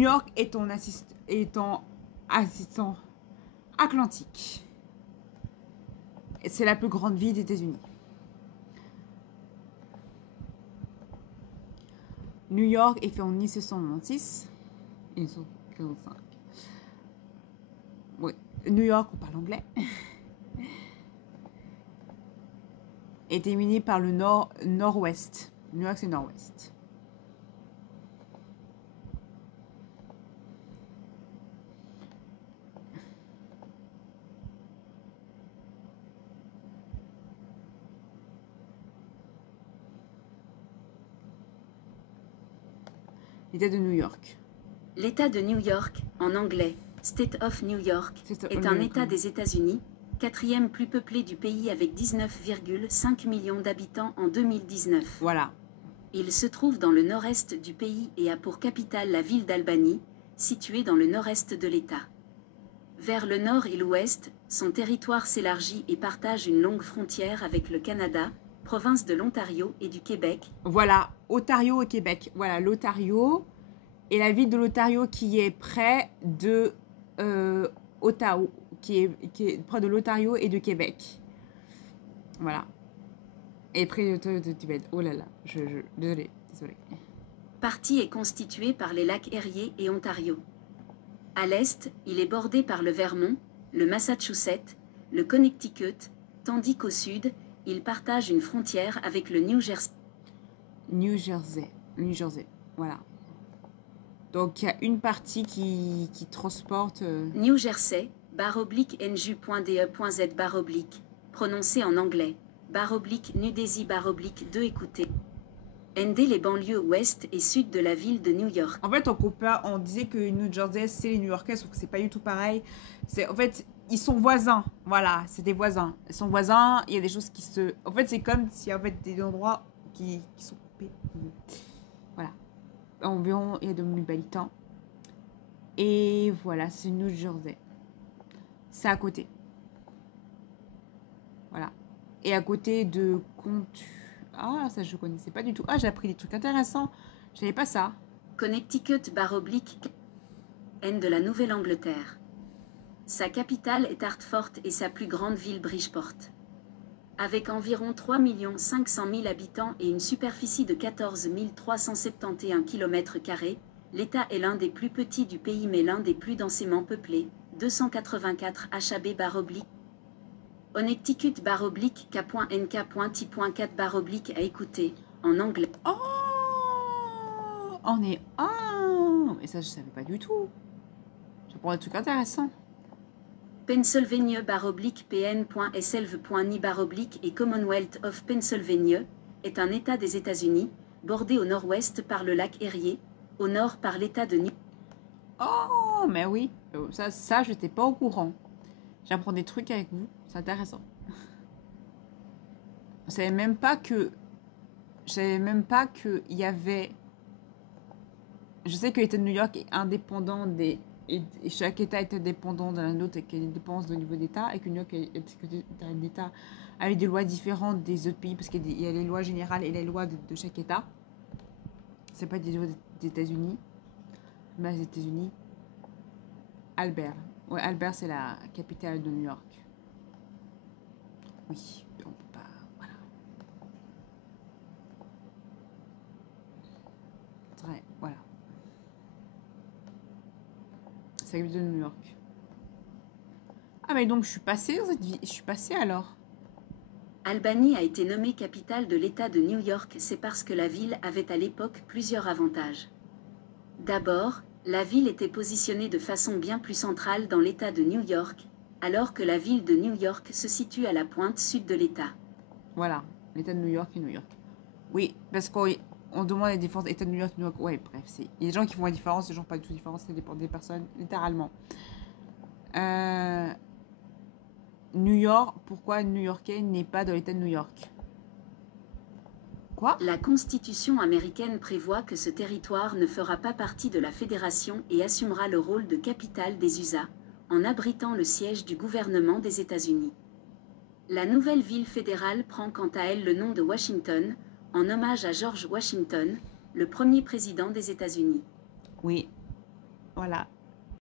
New York est en assistant atlantique. C'est la plus grande ville des États-Unis. New York est fait en 1796. 1945. Oui. New York, on parle anglais. Est éminé par le nord-ouest. New York, c'est nord-ouest. L'État de New York. L'État de New York, en anglais, State of New York, est un État des États-Unis, quatrième plus peuplé du pays avec 19,5 millions d'habitants en 2019. Voilà. Il se trouve dans le nord-est du pays et a pour capitale la ville d'Albany, située dans le nord-est de l'État. Vers le nord et l'ouest, son territoire s'élargit et partage une longue frontière avec le Canada, province de l'Ontario et du Québec. Voilà, Ontario et Québec. Voilà, l'Ontario et la ville de l'Ontario qui est près de Ottawa, qui est près de l'Ontario et de Québec. Voilà. Et près de Tibet. Oh là là, désolé. Partie est constituée par les lacs Erie et Ontario. À l'est, il est bordé par le Vermont, le Massachusetts, le Connecticut, tandis qu'au sud, il partage une frontière avec le New Jersey. New Jersey, voilà. Donc il y a une partie qui transporte... New Jersey, /NJ.DE.Z /, prononcé en anglais, /New Jersey /2 écoutez. ND les banlieues ouest et sud de la ville de New York. En fait, on disait que New Jersey, c'est les New-Yorkais, sauf que c'est pas du tout pareil. En fait, ils sont voisins. Voilà, c'est des voisins. Ils sont voisins, il y a des choses qui se... En fait, c'est comme s'il y avait des endroits qui sont coupés. Voilà. Environ, il y a 2000 habitants. Et voilà, c'est New Jersey. C'est à côté. Voilà. Et à côté de Ah, ça je connaissais pas du tout. Ah, j'ai appris des trucs intéressants. Je savais pas ça. Connecticut /N de la Nouvelle-Angleterre. Sa capitale est Hartford et sa plus grande ville Bridgeport. Avec environ 3 500 000 habitants et une superficie de 14 371 km², l'État est l'un des plus petits du pays mais l'un des plus densément peuplés, 284 HAB /. Connecticut /K.NK.T.4 / à écouter, en anglais. Oh, on est... Oh, et ça, je savais pas du tout. J'apprends des trucs intéressants. Pennsylvania /PN.SLV.NI / et Commonwealth of Pennsylvania est un État des États-Unis, bordé au nord-ouest par le lac Erie, au nord par l'État de New. Oh, mais oui. Ça, j'étais pas au courant. J'apprends des trucs avec vous. C'est intéressant. Je savais même pas que il y avait... Je sais que l'État de New York est indépendant des... Et chaque État est indépendant d'un autre et qu'il y a des dépenses au niveau d'État et que New York est un État avec des lois différentes des autres pays parce qu'il y a les lois générales et les lois de chaque État. C'est pas des lois des États-Unis, mais les États-Unis. Albert. Ouais, Albert, c'est la capitale de New York. Oui, on peut pas... Voilà. Très... Voilà. C'est la capitale de New York. Ah, mais donc je suis passée dans cette vie. Je suis passée alors. Albany a été nommée capitale de l'État de New York, c'est parce que la ville avait à l'époque plusieurs avantages. D'abord, la ville était positionnée de façon bien plus centrale dans l'État de New York, alors que la ville de New York se situe à la pointe sud de l'État. Voilà, l'État de New York et New York. Oui, parce qu'on demande la différence État de New York, New York. Ouais, bref, il y a des gens qui font la différence, des gens pas du tout différence, ça dépend des personnes, littéralement. New York, pourquoi New-Yorkais n'est pas dans l'État de New York? Quoi? La Constitution américaine prévoit que ce territoire ne fera pas partie de la Fédération et assumera le rôle de capitale des USA, en abritant le siège du gouvernement des États-Unis. La nouvelle ville fédérale prend quant à elle le nom de Washington, en hommage à George Washington, le premier président des États-Unis. Oui. Voilà.